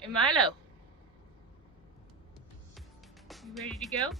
Hey Milo, you ready to go?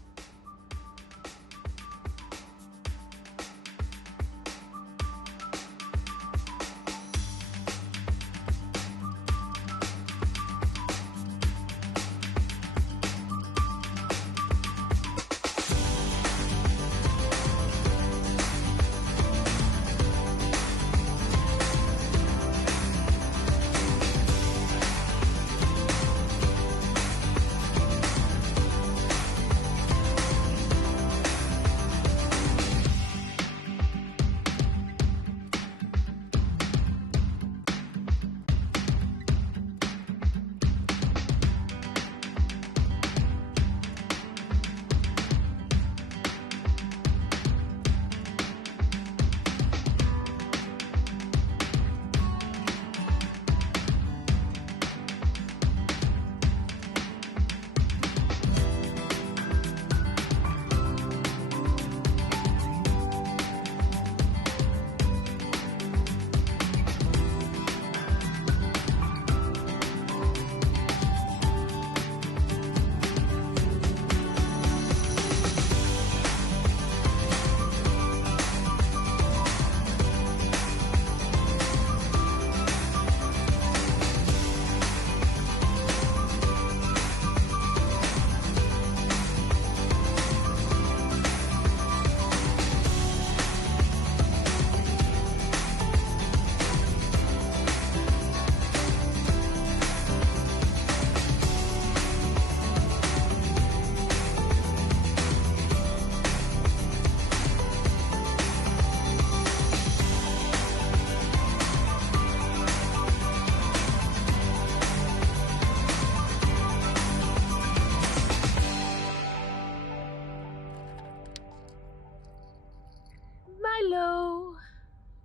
Milo,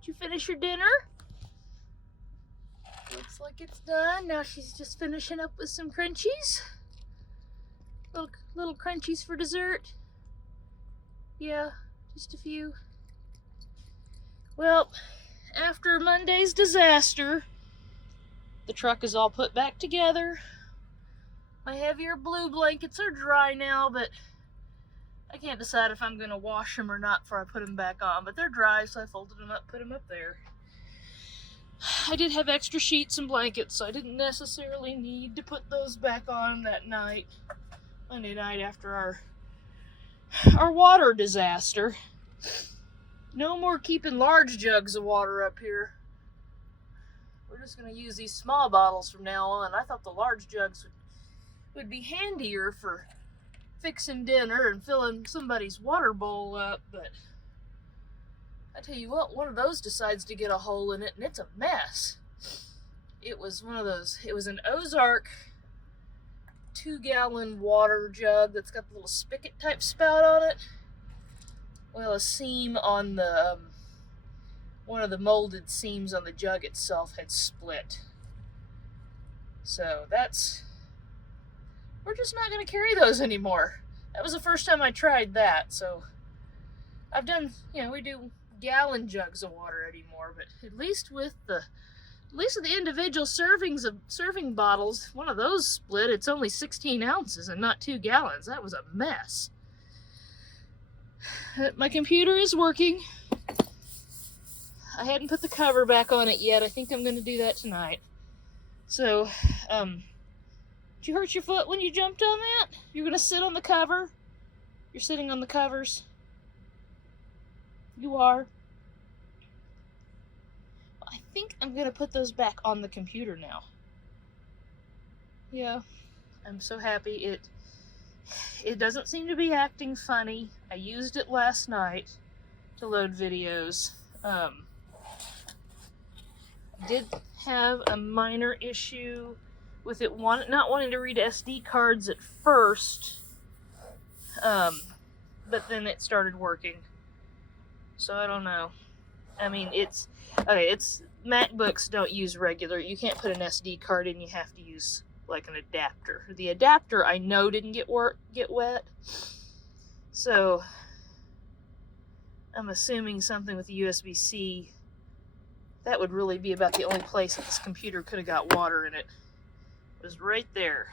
did you finish your dinner? Looks like it's done. Now she's just finishing up with some crunchies. Little crunchies for dessert. Yeah, just a few. Well, after Monday's disaster, the truck is all put back together. My heavier blue blankets are dry now, but I can't decide if I'm going to wash them or not before I put them back on. But they're dry, so I folded them up, put them up there. I did have extra sheets and blankets, so I didn't necessarily need to put those back on that night, Monday night after our water disaster. No more keeping large jugs of water up here. We're just going to use these small bottles from now on. I thought the large jugs would be handier for fixing dinner and filling somebody's water bowl up, but I tell you what, one of those decides to get a hole in it and it's a mess. It was one of those, it was an Ozark 2-gallon water jug that's got the little spigot type spout on it. Well, a seam on the, one of the molded seams on the jug itself had split. So we're just not going to carry those anymore. That was the first time I tried that, so I've done, we do gallon jugs of water anymore, but at least with the individual serving bottles, one of those split. It's only 16 ounces and not 2 gallons. That was a mess. My computer is working. I hadn't put the cover back on it yet. I think I'm going to do that tonight. So, did you hurt your foot when you jumped on that? You're going to sit on the cover? You're sitting on the covers? You are? I think I'm going to put those back on the computer now. Yeah, I'm so happy. It doesn't seem to be acting funny. I used it last night to load videos. Did have a minor issue with it not wanting to read SD cards at first, but then it started working. So I don't know. I mean, it's MacBooks don't use regular. You can't put an SD card in. You have to use like an adapter. The adapter I know didn't get wet. So I'm assuming something with the USB-C. That would really be about the only place that this computer could have got water in it. was right there.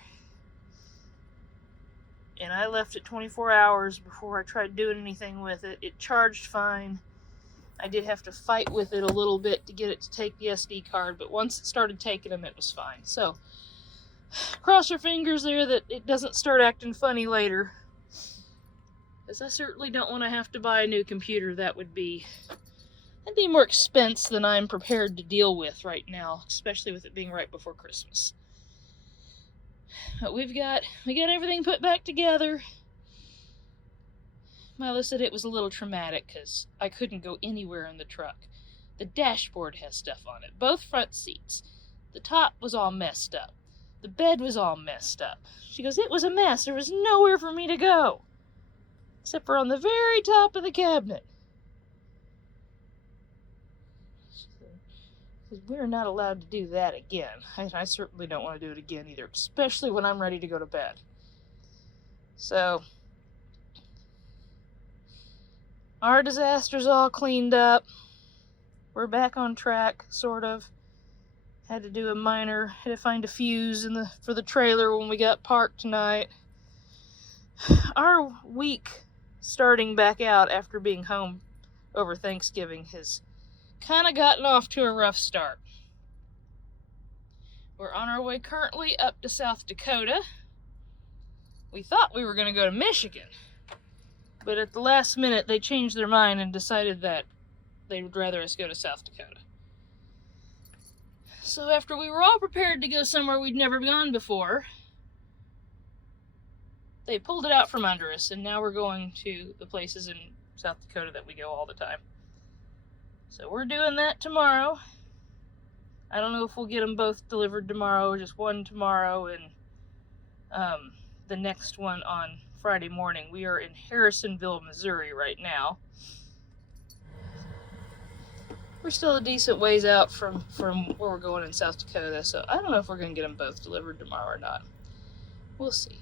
And I left it 24 hours before I tried doing anything with it. It charged fine. I did have to fight with it a little bit to get it to take the SD card, but once it started taking them, it was fine. So, cross your fingers there that it doesn't start acting funny later. Because I certainly don't want to have to buy a new computer. That'd be more expense than I'm prepared to deal with right now, especially with it being right before Christmas. But we got everything put back together. Milo said it was a little traumatic because I couldn't go anywhere in the truck. The dashboard has stuff on it, both front seats. The top was all messed up. The bed was all messed up. She goes, it was a mess. There was nowhere for me to go. Except for on the very top of the cabinet. We're not allowed to do that again. I certainly don't want to do it again either, especially when I'm ready to go to bed. So, our disaster's all cleaned up. We're back on track, sort of. Had to find a fuse for the trailer when we got parked tonight. Our week starting back out after being home over Thanksgiving has kind of gotten off to a rough start. We're on our way currently up to South Dakota. We thought we were going to go to Michigan, but at the last minute they changed their mind and decided that they would rather us go to South Dakota. So after we were all prepared to go somewhere we'd never gone before, they pulled it out from under us, and now we're going to the places in South Dakota that we go all the time. So we're doing that tomorrow. I don't know if we'll get them both delivered tomorrow or just one tomorrow and the next one on Friday morning. We are in Harrisonville, Missouri right now. We're still a decent ways out from where we're going in South Dakota, so I don't know if we're going to get them both delivered tomorrow or not. We'll see.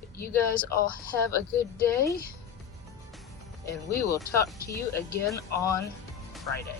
But you guys all have a good day, and we will talk to you again on Friday.